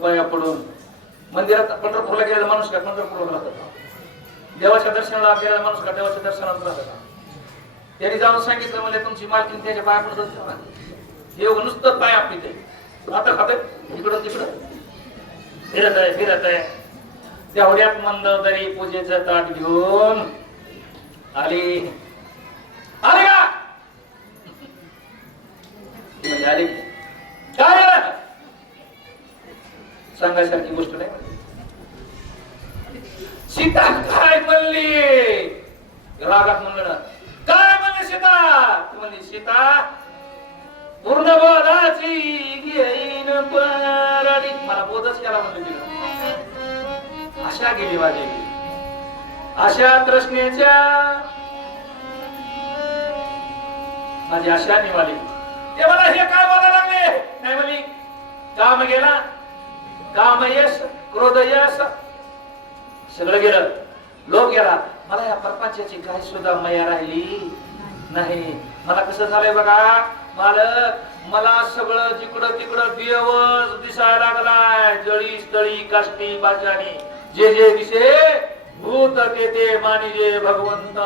पाया पडून मंदिरात पंढरपूरला गेलेला माणूस का पंढरपूरला राहतात, देवाच्या दर्शनाला गेलेला माणूस का देवाच्या दर्शनाला राहतात. त्यांनी जाऊन सांगितलं मला तुमची मालकीन त्याच्या पाया पडत हे नुसतं पाय आपली ते आता खात इकडं तिकडं फिरत आहे. तेवढ्यात मंदोदरी पूजेचं ताट घेऊन आली का आली काय सांगायसारखी गोष्ट नाही. सीता काय म्हणली रागात म्हणलं ना, काय म्हणले सीता? म्हणली सीता पूर्ण बोधाची घेईन परडी. मला बोधच केला म्हणले तिला. आशा गेली माझी, आशा तृष्णेच्या माझी आशा निवाली. ते मला हे काय बोलायला लागले नाही म्हणली. काम गेला, काम यश क्रोध यश सगळं गेलं, लोक गेला. मला या प्रपंचाची काही सुद्धा मया राहिली नाही. मला कसं झालंय बघा मालक, मला सगळं जिकडं तिकडं दिवस दिसायला लागलाय. जळी स्थळी काष्टी पाषाणी जे जे दिसे भूत ते मानिजे भगवंत.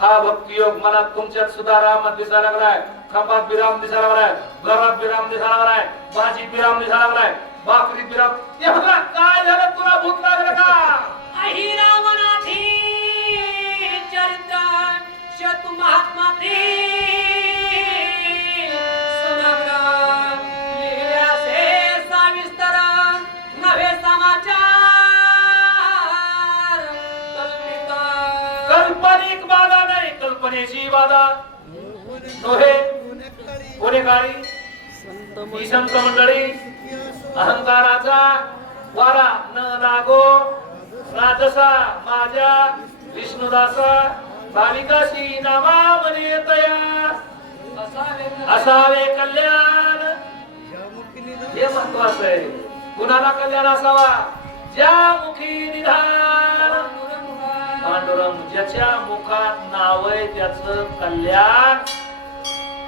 हा भक्ती योग मला तुमच्यात सुद्धा रामात दिसायला लागलाय, खांबात विराम दिसायला लागलाय, घरात विराम दिसायला लागलाय, भाजीत विराम दिसायला लागलाय, बाकरीत विराम. काय झालं तुला भूत लागलं का? अहि रावणाची चरित्र शतु महात्माची समग्र लिहिल्यासे सविस्तर नव्हे समाचार कल्पित. काल्पनिक बाधा नाही, कल्पनेची बाधा नव्हे. गुन्हेगारी ही संत मंडळी अहंकाराचा वारा न लागो. राजसा माझ्या विष्णुदासा भाविकाशी नामा म्हणे तया असावे कल्याण. हे महत्वाचं आहे. कुणाला कल्याण असावा? ज्या मुखी निधान पांडुरंग, ज्याच्या मुखात नाव आहे त्याचं कल्याण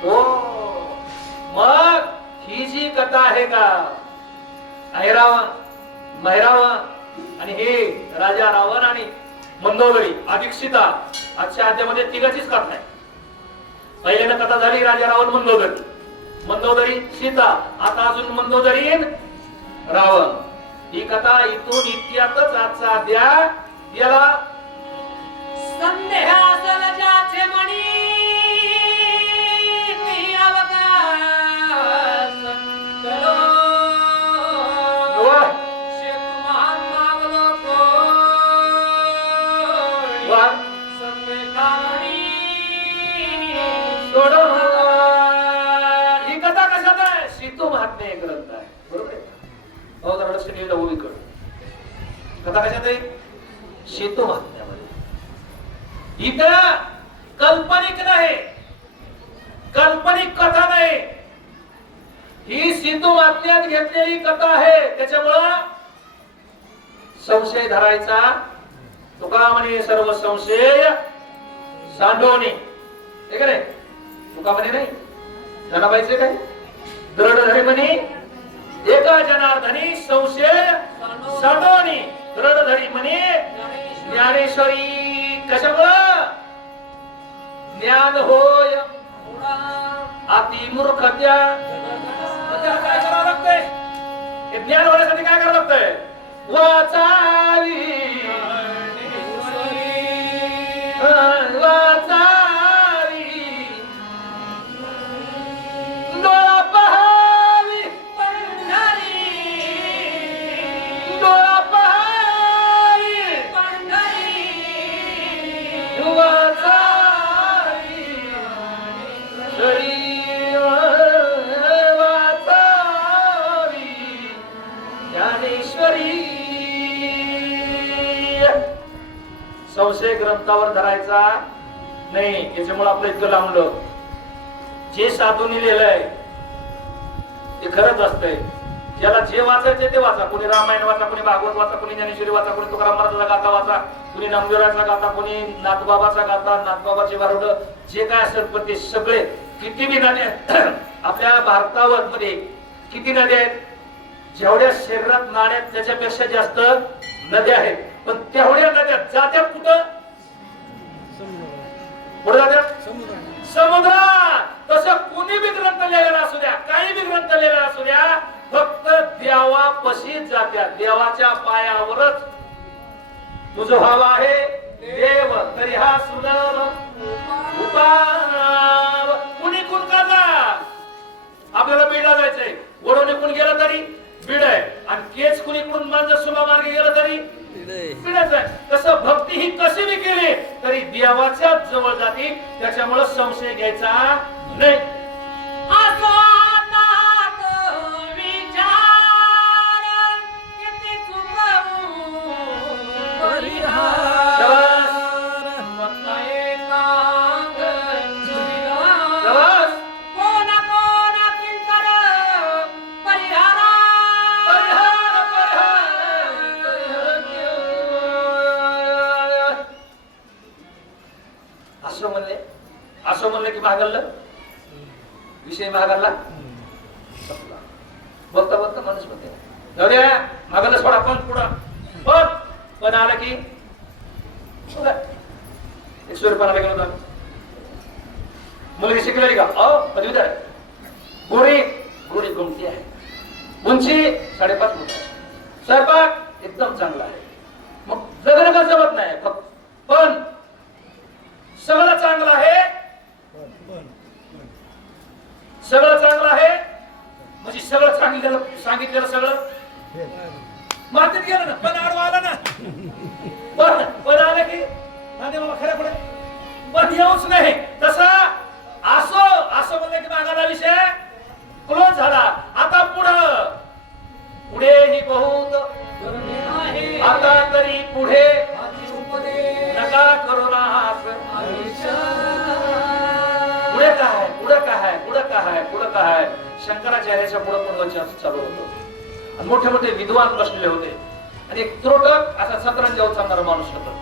हो. मग ही जी कथा आहे का ऐरावण मैरावण आणि हे राजा रावण आणि मंदोदरी अधिक सीता, आजच्या अध्यामध्ये तिघाचीच कथा आहे. पहिल्यांदा कथा झाली राजा रावण मंदोदरी, मंदोदरी सीता, आता अजून मंदोदरी रावण. ही कथा इथून इतक्यातच आजचा अध्याय याला संदेह असल ज्याचे मनी ही कथा कशात आहे? सीतू महात्म्य ग्रंथ आहे. बरोबर आहे. कथा कशात आहे? सीतू महात्म्यामध्ये. इथं काल्पनिक नाही, काल्पनिक कथा नाही, ही सीतू महात्म्यात घेतलेली कथा आहे. त्याच्यामुळं संशय धरायचा. तुका म्हणे सर्व संशय सांडोनी, हे का नाही? तुका म्हणे नाही जनाबाईचे काय दृढ धरे म्हणे एका जनार्दनी संशय सांडोनी दृढ धरी म्हणे ज्ञानेश्वरी. कशामुळं? ज्ञान होय अति मूर्खत्या. काय करावं लागतंय? हे ज्ञान होण्यासाठी काय करावं लागतंय? वाचावी वाचावी डोळा पहावी पंढरी, डोळा पहावी पंढरी वाचावी शरीर वाचावी ज्ञानेश्वरी. संशय ग्रंथावर धरायचा नाही. याच्यामुळे आपलं इतकं लांबलं. जे साधूंनी लिहिलंय ते खरंच असतंय. ज्याला जे वाचायचे ते वाचा. कोणी रामायण वाचा, कोणी भागवत वाचा, कोणी ज्ञानेश्वरी वाचा, कोणी तुकाराम महाराजांचा गाथा वाचा, कोणी नामदेवराचा गाथा, कोणी नाथबाबाचा गाथा, नाथबाबाचे बारोड, जे काय असेल पण ते सगळे. किती बी नद्या आपल्या भारतावर मध्ये किती नद्या आहेत? जेवढ्या शरीरात नाण्यात त्याच्यापेक्षा जास्त नद्या आहेत. पण तेवढ्या नद्या जात्यात कुठं? कुठं जात्यात? समुद्रात. तसं कोणी बी ग्रंथ लिहिलेला असू द्या, काही बी ग्रंथ लिहिलेला असू द्या, फक्त देवापाशी जात्यात. देवाच्या पायावरच. तुझं भाव आहे देव तरी हा सुलभ उपाव. कुणी कुण का आपल्याला बीडला जायचंय, वडवणे कुण गेलं तरी बीड आहे, आणि केस कुणी कुण मांजर सुमा मार्गे गेलं तरी बीडच आहे. तसं भक्ती ही कशी बी केली तरी देवाच्या जवळ जाती. त्याच्यामुळे संशय घ्यायचा नाही. असं म्हणलं की भागलं विषय भागाला बघता बघता माणूस म्हणते जाऊ द्या मागायला सोडा. पण पुढं पण आलं की एक सूर्यपणाला गेलो होता. मुलगी शिकलेली का? पदवीधर. गोरी गोरी गमती आहे. उंची 5.5 फूट आहे. स्वयंपाक एकदम चांगला आहे. मग जगणं का जमत नाही. पण सगळं चांगलं आहे. सगळं चांगलं आहे म्हणजे सगळं सांगितलेलं सगळं मातीत गेलं ना. पण आडवा आला ना. पण आलं की बाबा खरं पुढे पण येऊच नाही. तसा असं म्हणलं की मागाला विषय क्लोज झाला. आता पुढे ही बहुत आता तरी पुढे नका करू ना. पुढे काय शंकराचार्याच्या पुढे पण वचन चालू होतं. आणि मोठे मोठे विद्वान बसलेले होते. आणि एक त्रोटक असा सतरंजावर चालणारा माणूस होता.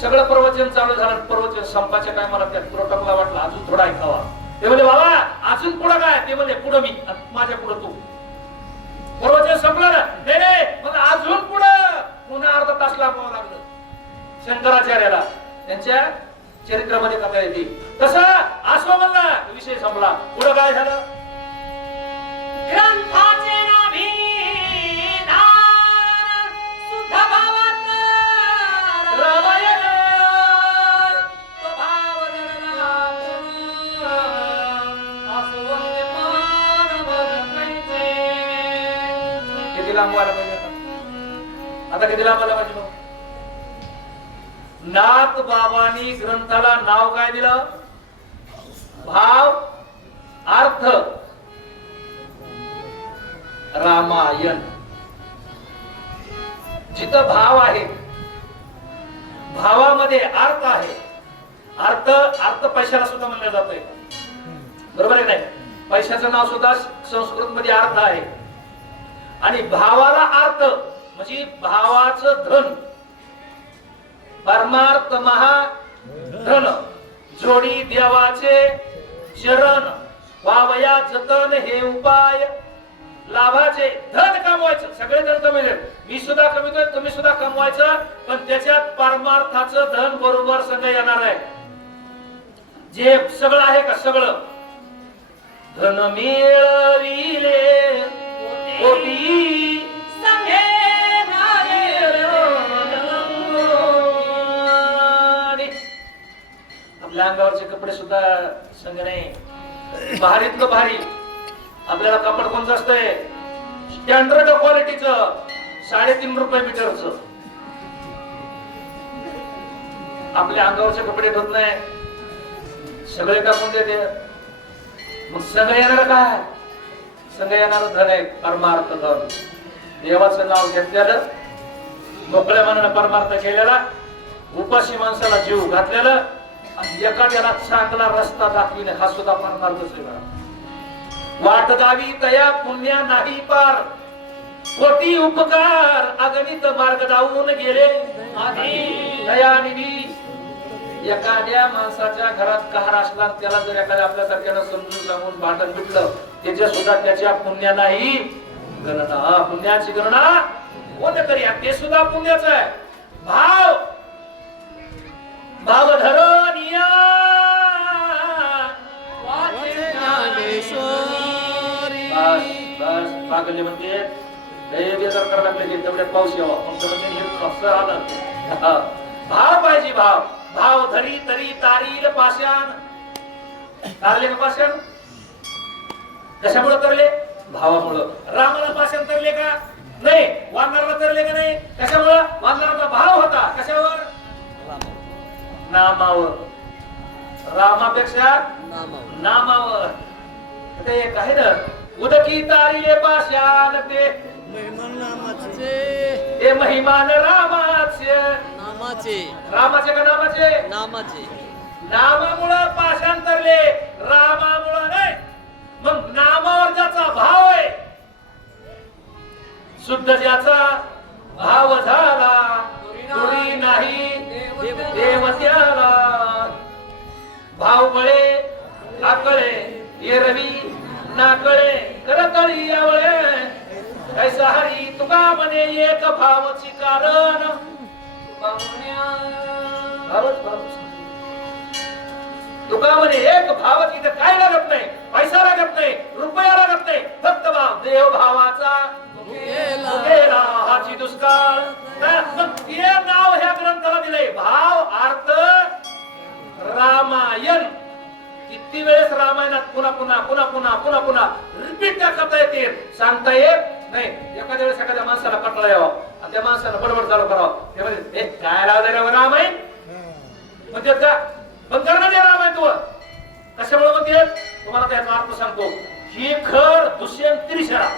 सगळं प्रवचन चालू झालं. प्रवचन संपाच्या टायमाला त्या त्रोटकला वाटलं अजून थोडा ऐकावा. ते बोलले बाबा अजून पुढं काय? ते बोलले पुढं मी, माझ्या पुढं तू. प्रवचन संपलं ना. नाही मग अजून पुढं पुन्हा अर्धा तास लागावं लागलं शंकराचार्याला. त्यांच्या चरित्रामध्ये कथा येते. तसं असं म्हणला विषय संपला. पुढं काय झालं? ग्रंथाचे नाभिधान शुद्ध भावात रामायण तो भाव धरला आसवंत मान बघायचे. किती लांब व्हायला पाहिजे आता किती लांब आला पाहिजे? नाथ बाबांनी ग्रंथाला नाव काय दिलं? भाव अर्थ रामायण. जिथं भाव आहे भावामध्ये अर्थ आहे. अर्थ पैशाला सुद्धा म्हणलं जातंय. बरोबर आहे नाही? पैशाचं नाव सुद्धा संस्कृत मध्ये अर्थ आहे. आणि भावाला अर्थ म्हणजे भावाचं धन. परमार्थ महाधन जोडी देवाचे शरण वावया जतन हे उपाय लाभाचे. धन कमवायचं सगळे धन कमवले. मी सुद्धा कमवतोय, तुम्ही सुद्धा कमवायचं. पण त्याच्यात परमार्थाचं धन बरोबर संग येणार आहे. जे सगळं आहे का? सगळं धन मिळविले कोटी संघे आपल्या अंगावरचे कपडे सुद्धा संग नाही. भारीतलं भारी आपल्याला कपड कोणतं असतंय? स्टँडर्ड क्वालिटीचं 3.5 रुपये मीटरचं. आपल्या अंगावरचे कपडे ठेवत नाही, सगळे टाकून देते. मग संग येणार काय? संग येणार धन आहे परमार्थ धन. देवाचं नाव घेतलेलं मोकळ्या मनानं परमार्थ केलेला उपाशी माणसाला जीव घातलेला आणि एखाद्याला चांगला रस्ता दाखविणे हा सुद्धा फार मार्गच आहे. वाट दावी तया पुण्या नाही पार, कोटी उपकार अगणित मार्ग जाऊन गेले आधी दयानिधी. एखाद्या माणसाच्या घरात कहार असला त्याला जर एखाद्या आपल्यासारख्यानं समजून सांगून भांडण मिटलं त्याच्या सुद्धा त्याच्या पुण्या नाही गणना. पुण्याची गणना कोण करी ते सुद्धा पुण्याच आहे. भाव भाव धरणिया बस बस पागले म्हणते बेजार करायला लागले तेवढ्यात पाऊस यावा. मग म्हणजे हे कसं आलं. भाव पाहिजे भाव. भाव धरी तरी तारील पाषाण. तारले का पाषाण कशामुळे करले? भावामुळं. रामाला पाषाण तरले का नाही? वानराला तरले का नाही? कशामुळं? वानराचा भाव होता. कशावर? नामावर. रामापेक्षा नामावर. ते एक आहे ना उदकी तारिले पाषाण ते महिमान रामाचे. रामाचे का नामाचे? नामामुळं पाषाण तरले, रामामुळं नाही. मग नामावर ज्याचा भाव आहे, शुद्ध ज्याचा भाव झाला, दुरी नाही देव त्याला. भाव बळे आकळे एरवी नाकळे करतळी आवळे. ऐसा हरी तुका म्हणे एक भावची कारण. तुका म्हणे एक भावची इथे काय लागत नाही, पैसा लागत नाही, रुपया लागत नाही, फक्त भाव. देव भावाचा गेला हाची दुष्काळ. मग ते नाव ह्या ग्रंथाला दिलंय. भाव अर्थ रामायण. किती वेळेस रामायणात पुन्हा पुन्हा पुन्हा पुन्हा पुन्हा पुन्हा रिपीट त्या करता येते, सांगता येत नाही. एखाद्या वेळेस एखाद्या माणसाला कटाळा यावा आणि त्या माणसाला बडबड चालू करावं. ते म्हणजे काय लावलं रामायण म्हणजे का बंद करणार ते रामायण तू. कशामुळे म्हणते तुम्हाला त्याचा अर्थ सांगतो. ही खर दुष्यंत त्रिशरा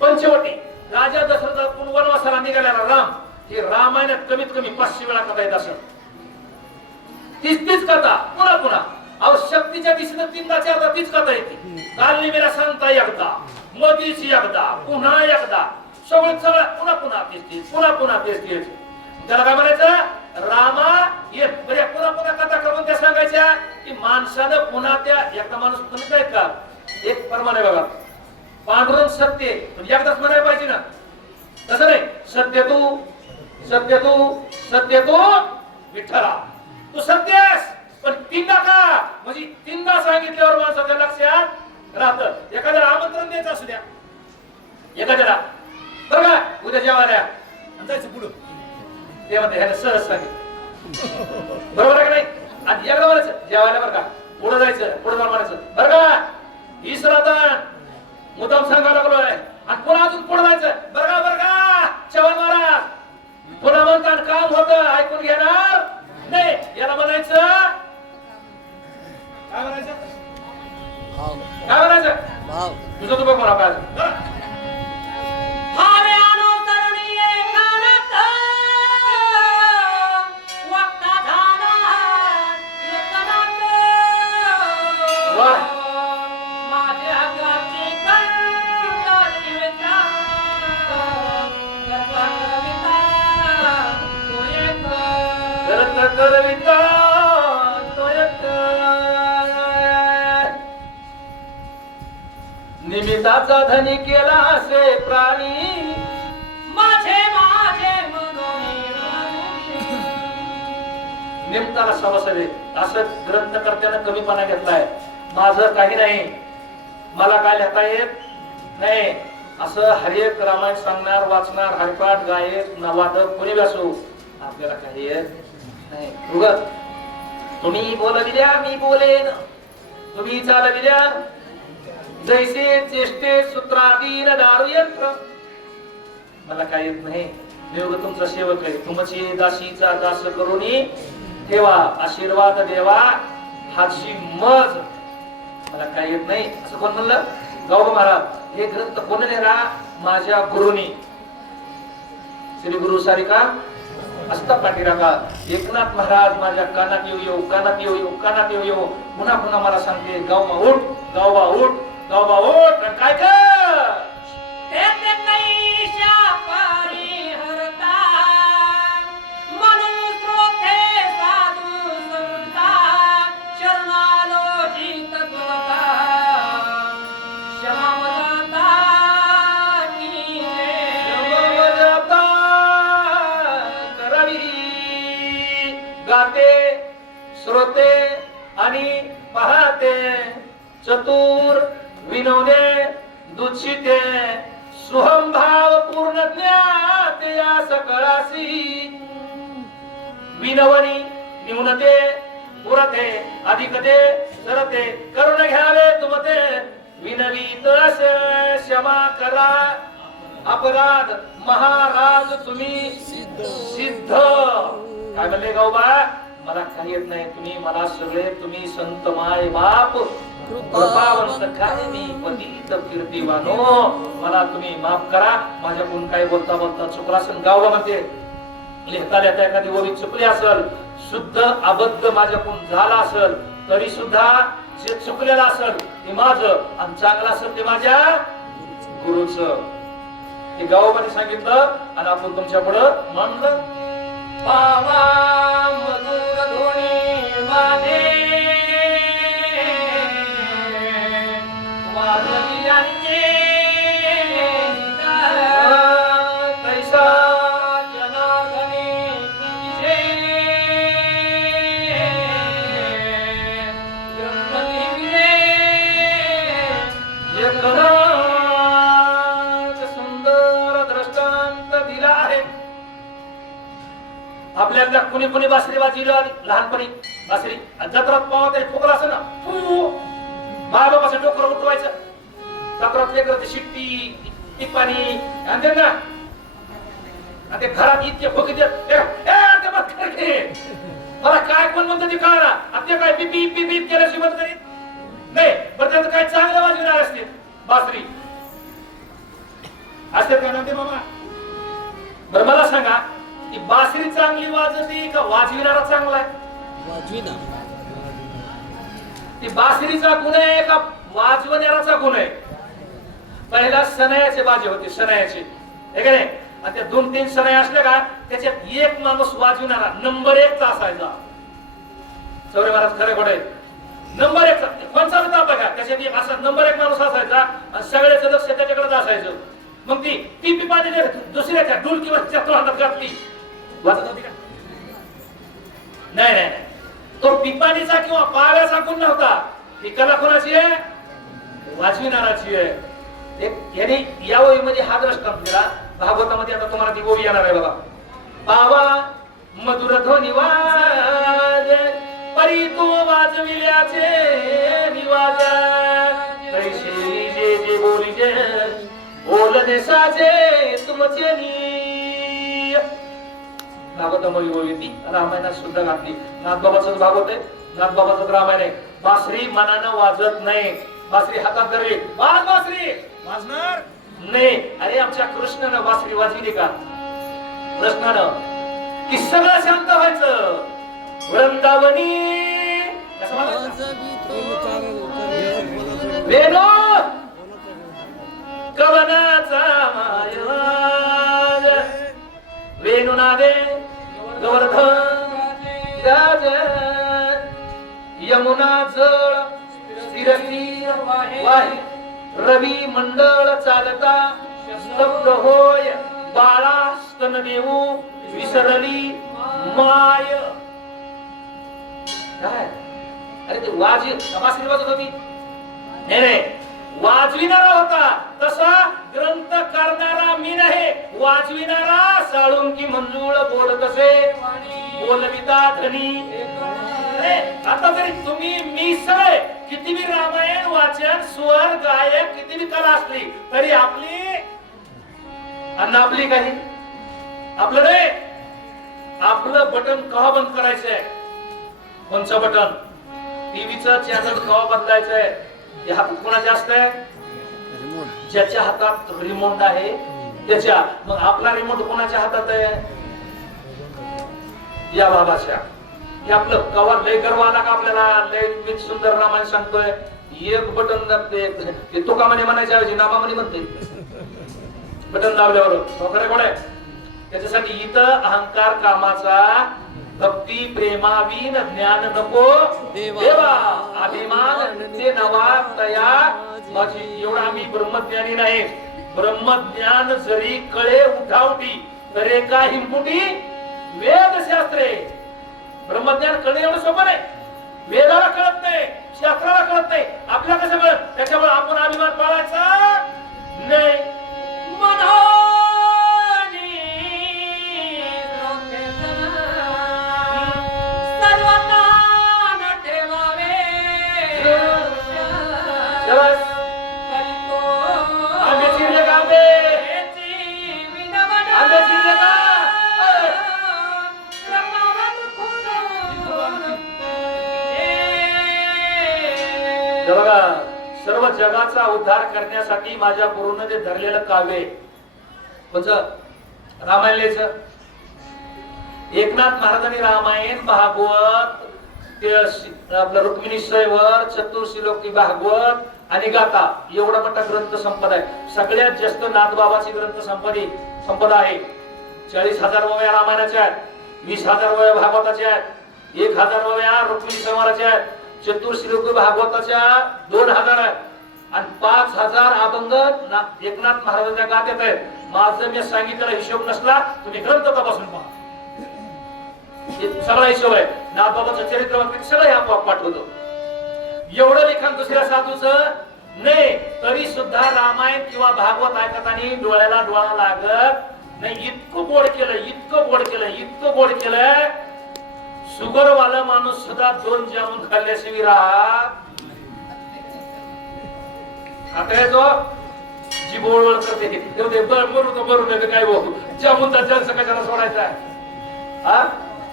पंचवटी राजा दशरथ वनवासाला निघालेला राम. ही रामायणात कमीत कमी 500 वेळा कथा येत असं. तीच कथा पुन्हा पुन्हा. अहो शक्तीच्या दिशेनं 3दा 4दा तीच कथा येते. कालनिमीला सांगता एकदा, मोदीची एकदा, पुन्हा एकदा, सगळं पुन्हा पुन्हा तेच पुन्हा पुन्हा तेच. त्याला काय म्हणायचं? रामा ये पुन्हा पुन्हा कथा करून त्या सांगायच्या की माणसानं पुन्हा त्या एकदा माणूस म्हणत आहेत का एक प्रमाणे बघा. पांडुरंग सत्य पण एकदाच म्हणायला पाहिजे ना. तसं नाही. सत्य तू सत्य तू सत्य तू विठ्ठला तू सत्यस. पण 3दा का म्हणजे 3दा सांगितल्यावर माणसाच्या लक्षात राहत. एखाद्याला आमंत्रण द्यायचं असू द्या, एखाद्याला बरं का उद्या जेवायला जायचं पुढं, ते म्हणते ह्याला सहज सांगितलं बरोबर आहे का नाही. आणि एकदा म्हणायचं जेवायला बरं का पुढं जायचं, पुढे जाऊन म्हणायचं बरं का इसरातन मुद्दाम सांगायला लागलोय. आणि पुन्हा अजून पुढे जायचं बरं का चव्हाण महाराज. पुन्हा म्हणतात काम होतं ऐकून घेणार नाही. याला म्हणायचं काय म्हणायचं? काय म्हणायचं? तुझं तू बघ म्हणा काय. भावे अनुसरणी एकांत वक्ता झाला एकनाथ. वाह. माझ्या घरचे कविता तो एक. करत करविता तो एक. निमित्ताचा धनी केला असे प्राणी माझे माझे मनोनी. निमित्ताला सवसवे असं ग्रंथकर्त्यानं कमीपणा घेतलाय. माझं काही नाही, मला काय लिहिता येत नाही असं हरिक रामायण सांगणार वाचणार हरिपाठ गायक नवादक कोणी असो आपल्याला काही येत नाही. उगाच तुम्ही बोलविल्या मी बोलेन, तुम्ही चालविल्या जैसे चेष्टे सूत्राधीन दारू यंत्र. मला काही येत नाही. देव तुमचा सेवक आहे. तुमची दासीचा दास करून ठेवा आशीर्वाद देवा हातशी मज. मला काही येत नाही असं कोण म्हणलं? गावबा महाराज. हे ग्रंथ कोण नेला? माझ्या गुरुनी श्री गुरु सारिका असता पाठीरागा एकनाथ महाराज माझ्या कानात येऊ येऊ कानात येऊ येऊ कानात येऊ येऊ पुन्हा पुन्हा मला सांगते गावमा उठ गावबा उठ गावबा उठ आणि काय कर तेथे कैशा परिहरता म्हणून श्रोते साधू संता शरणालो जित तुलता क्षमावता की समवता करावी गाते श्रोते आणि पाहते चतुर विनोदे दुचिते सुहंभाव पूर्ण ज्ञाते या सकळासी विनवनी न्यूनते पुरते अधिकते सरते करुण घ्यावे तुमते विनवीत असे क्षमा करा अपराध महाराज तुम्ही सिद्ध काय म्हणले गावबा मला काही येत नाही तुम्ही मला सगळे तुम्ही संत माय बाप कृपावंत काय मी पतित कीर्तिवानो मला तुम्ही माफ करा माझ्याकडून काही बोलता बोलता चुकला असेल गावबा म्हणते लिहिता लिहिता एखादी ओवी चुकली असेल शुद्ध अबद्ध माझ्याकडून झाला असेल तरी सुद्धा जे चुकलेलं असेल ते माझं आणि चांगलं असेल ते माझ्या गुरुचं हे गावोबाने सांगितलं आणि आपण तुमच्या पुढं मांडलं पावा मधुर धुनी माझे वाजवियांचे कैसा जनार्दनी जे ग्रंथ लिहिले एकनाथ सुंदर दृष्टांत दिला आहे आपल्याला कुणी कुणी बासरी वाजविली लहानपणी बासरी जत्रात पावा तरी ठोकला असं ना माय बाबाचं डोकर उठवायचं जत्रात लेकर शिट्टी टिप्पाणी आणते ना आणि ते घरात इतके फुके देत मला काय कोण म्हणतो ते कळला आणि ते काय पिपी पिपी केल्याशी बंद करीत नाही पण त्याचं काय चांगलं वाजविणार असते बासरी असते काय म्हणते मामा बरं मला सांगा ती बासरी चांगली वाजवते का वाजविणारा चांगला आहे ती बासरीचा गुण आहे का वाजवणाराचा गुण आहे पहिला सनयाचे बाजे होते सनयाचे हे का नाही आणि त्या 2-3 सनया असल्या का त्याच्यात एक माणूस वाजविणारा नंबर 1 चा असायचा चौरे महाराज खरे खोटे नंबर 1 चा कोणचा होता बघा त्याच्यात एक असा नंबर 1 माणूस असायचा आणि सगळ्याचं लक्ष त्याच्याकडे असायचं मग ती पिपाने दुसऱ्याच्या डुलकीवरच्या तोंडात घातली वाजत होती का नाही नाही तो पिपाणीचा किंवा पाव्याचा गुण नव्हता ती कला कोणाची आहे वाजविणाराची आहे याने या ओळीमध्ये हा दृष्टांत दिला भागवतामध्ये आता तुम्हाला ती ओवी येणार आहे बघा पावा मधुर ध्वनी वाज परी तू वाजविल्याचे निवाज कैसे जे जे बोलिजे बोलणे साजे तुमचे भागवतामध्ये ओवी ती रामायणात सुद्धा घातली नाथबाबाचं भागवत आहे नाथबाबाचं रामायण आहे बासरी मनानं वाजत नाही बासरी हातात धरली वाज बासरी वाजणार नाही अरे आमच्या कृष्णानं बासरी वाजविली का कृष्णानं की सगळं शांत व्हायचं वृंदावनी कसं म्हणायचं वेणू कवनाचा मायवाज वेणुनादे गोवर्धन राज यमुना जळ स्थिर वाही रवी मंडळ चालता स्तब्ध होय बाळा स्तन देऊ विसरली माय काय अरे ते बासरी वाजत होती नाही नाही वाजविणारा होता तसा ग्रंथ करणारा मी नाही वाजविणारा साळुंकी मंजूळ बोलत असे बोलविता धनी आता जरी तुम्ही मी सगळे किती बी रामायण वाचन स्वर गायक किती बी कला असली तरी आपली अन्न आपली काही आपलं नाही आपलं बटन कवा बंद करायचंय कोणचं बटन टीव्हीचं चॅनल कवा बदलायचंय ते हात कोणाचे असतंय ज्याच्या हातात रिमोट आहे त्याच्या मग आपला रिमोट कोणाच्या हातात आहे या बाबाच्या. हे आपलं कवा लय गर्व आला का आपल्याला, लय सुंदर रामायण सांगतोय. एक बटन दाबते तुका म्हणे म्हणायच्या ऐवजी नामा म्हणे म्हणते. बटन दाबल्यावर खरं कोण आहे. त्याच्यासाठी इथं अहंकार कामाचा, भक्ती प्रेमावीन ज्ञान नको देवा, अभिमान ते नवा तया माझी. एवढा आम्ही ब्रह्मज्ञानी नाही. ब्रह्मज्ञान जरी कळे उठावटी तरे का हिंपुटी वेदशास्त्रे. ब्रह्मज्ञान कळणे एवढं सोपं नाही. वेदाला कळत नाही, शास्त्राला कळत नाही, आपल्याला कसं कळत. त्याच्यामुळे आपण अभिमान पाळायचा नाही. बघा, सर्व जगाचा उद्धार करण्यासाठी माझ्या गुरुनं जे धरलेलं काव्य आहे कोणचं, रामायण लिहायचं. एकनाथ महाराजांनी रामायण, भागवत, ते आपलं रुक्मिणी स्वयंवर, चतुर्श्लोकी भागवत आणि गाथा एवढा मोठा ग्रंथ संपदा आहे. सगळ्यात जास्त नाथबाबाची ग्रंथ संपदा आहे. 40,000 वव्या रामायणाच्या आहेत, 20,000 वव्या भागवताच्या आहेत, 1,000 वव्या रुक्मिणी स्वयंवराच्या आहेत, चतुर्श्लोकी भागवताच्या 2,000 आहेत आणि 5,000 अभंग एकनाथ महाराजांच्या गाथ्यात आहेत. माझं मी सांगितलेला हिशोब नसला तुम्ही ग्रंथ तपासून पहा. सगळा हिशोब आहे. नाथबाबाचं चरित्र सगळं आपोआप पाठवतो. एवढं लिखाण दुसऱ्या साधूचं नाही, तरी सुद्धा रामायण किंवा भागवत ऐकताना डोळ्याला डोळा लागत नाही. इतकं गोड केलं, इतकं गोड केलं, इतकं गोड केलं. शुगर वाला माणूस सुद्धा 2 जामून खाल्ल्याशिवाय राहत. आता जो जी बोळवळ करते बरू नये काय भाऊ, जामूनचा जल कशाला सोडायचा आहे.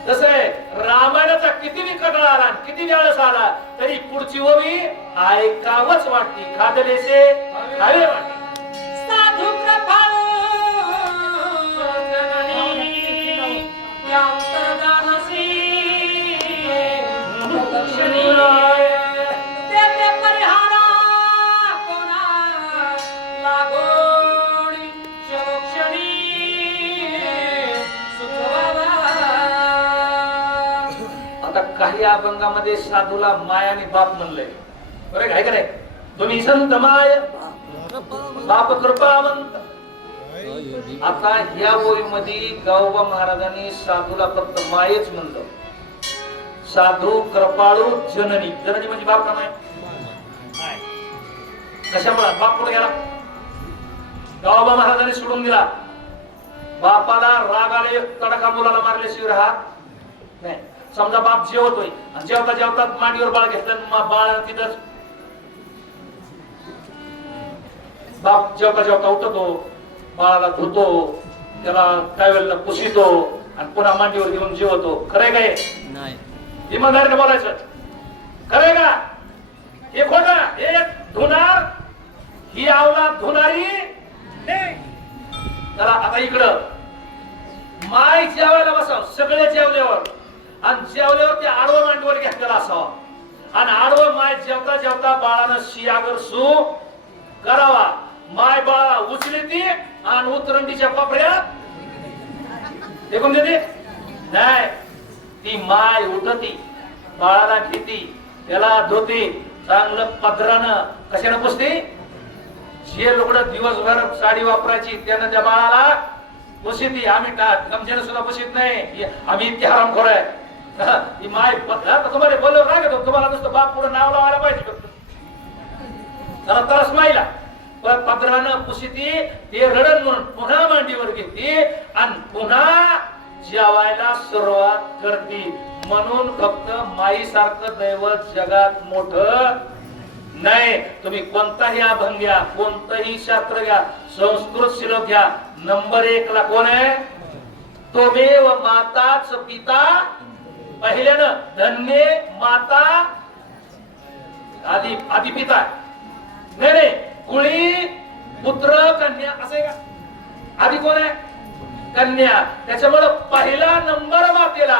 तसं आहे, रामायणाचा किती कंटाळा आला, किती वेळेस आला तरी पुढची ओवी ऐकावंच वाटते. खादलेसे खावे वाटते. साधू कृपाळू काही अभंगामध्ये साधूला माय आणि बाप म्हणलंय. बरं काय का नाही. तुम्ही संत माय बाप कृपावंत. आता ह्या ओळीमध्ये गावोबा महाराजांनी साधूला फक्त मायच म्हणलं. साधू कृपाळू जननी. जननी म्हणजे बाप का नाही. कशामुळे बाप कुठे गेला. गावोबा महाराजांनी सोडून दिला. बापाला रागाने तडका मुलाला मारल्याशिवाय राहत नाही. समजा बाप जेवतोय, जेवता जेवता मांडीवर बाळ घेतलं, बाळ तिथंच. बाप जेवता जेवता उठतो, बाळाला धुतो, त्याला काय वेळेला पुसितो आणि पुन्हा मांडीवर घेऊन जेवतो. खरंय काय. इमानदारीने बोलायचं. खरंय का हे खोटं. हे धुणार ही अवलाद धुणारी नाही. चला आता इकडं माय जेवायला बसाव. सगळे जेवल्यावर आणि जेवल्यावर ते आडवं मांडीवर घेतलेला असावा आणि आडवं माय जेवता जेवता बाळानं शियागर सू करावा. माय बाळा उचली ती आणि उतरंडीच्या पापड्यात देखून देते नाही. ती माय उठती, बाळाला घेती, त्याला धुती, चांगलं पदरानं कशानं पुसते. जे लोक दिवसभर साडी वापरायची त्यानं त्या बाळाला पुसीती. आम्ही गमजेनं सुद्धा पुसीत नाही. आम्ही इतके हरामखोर आहे. ही माय तुम्हाला बोलव नाही का. तुम्हाला नुसतं बाप पुढे नाव लावायला पाहिजे. जरा तरस माईला पदरानं पुसीती. ते रडण म्हणून पुन्हा मांडीवर घेते आणि पुन्हा जेवायला सुरुवात करते. म्हणून फक्त माई सारखं दैवत जगात मोठं नाही. तुम्ही कोणताही अभंग घ्या, कोणतंही शास्त्र घ्या, संस्कृत श्लोक घ्या, नंबर 1 ला कोण आहे. तोमेव माताच पिता. पहिल्यानं धन्य माता आधी पिता. नाही कुळी पुत्र कन्या असं आहे का. आधी कोण आहे कन्या. त्याच्यामुळे पहिला नंबर मातेला.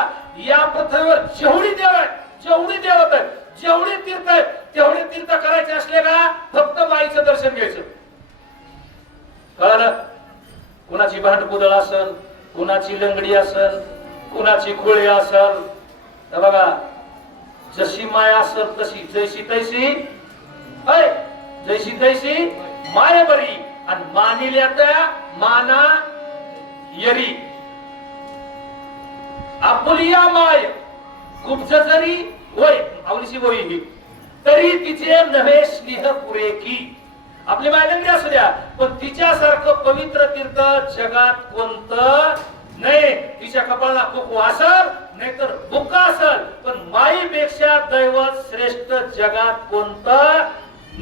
येडी असल, कुणाची खोळी असल, तर बघा जशी माया असल तशी जैसी तैसी ऐ, जैसी तैसी माय बरी आणि मानिल्या त्या माना यरी. आपुलिया माय खूप जरी होय आवडीची होई ही तरी तिचे नव्हे स्नेह पुरे की. आपली मायलंगी असू द्या पण तिच्यासारखं पवित्र तीर्थ जगात कोणतं नाही. तिच्या कपाळाला खूप असल नाहीतर बुक्का असल पण माईपेक्षा दैवत श्रेष्ठ जगात कोणतं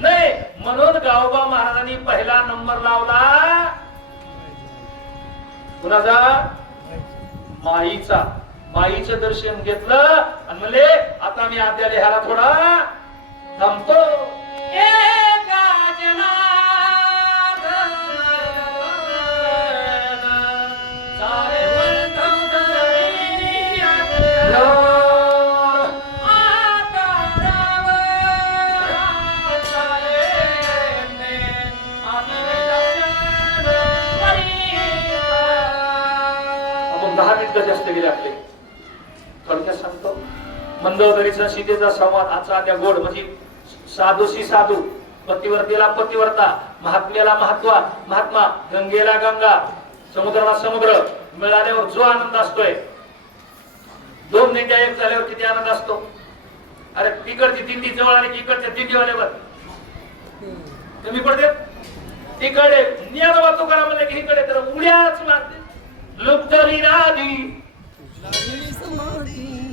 नाही. म्हणून गावोबा महाराजांनी पहिला नंबर लावला कुणाचा? माईचा. माईचं दर्शन घेतलं आणि म्हणले आता मी आद्या लिहायला थोडा थांबतो. एका जनार्दन सारे वंदन करी आतरावर सारे आपण 10 मिनिटं जास्त गेले आपले. थोडक्यात सांगतो. मंदोदरीचा सीतेचा संवाद आजचा त्या गोड म्हणजे साधूशी साधू, पतिवर्तीला पतिवर्ता, महात्म्याला महात्मा, गंगेला गंगा, समुद्राला समुद्र मिळाल्यावर जो आनंद असतोय 2 मिनिटं एक झाल्यावर किती आनंद असतो. अरे तिकडची दिंडी जवळ आली की इकडच्या दिंडीवाल्यावर कमी पडते. तिकडे ज्ञानोबा तुकाराम म्हणले की इकडे तर उड्याच मारते. लुप्तरी नादी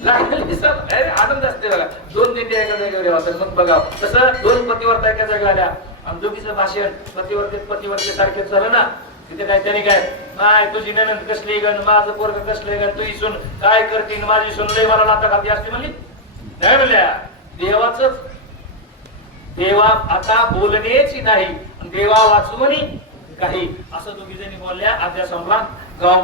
आनंद असते बघा. 2 दिंडी एका जागेवर होतात. मग बघा तसं 2 पतिवर्ता एका जागेवर आल्या आणि दोघीचं भाषण पतिवर्ते सारखेच झालं ना. तिथे काय त्यांनी काय नाही तुझी ननंद कसली गण, माझं पोरग कसले गण, तुझी सून काय करतील, माझी सून लय मला लाता खाती असते म्हणली नाही. म्हणल्या देवाच देवा आता बोलण्याची नाही, देवा वाचवणी काही असं दोघी जणी बोलल्या. आद्या संपला. गाव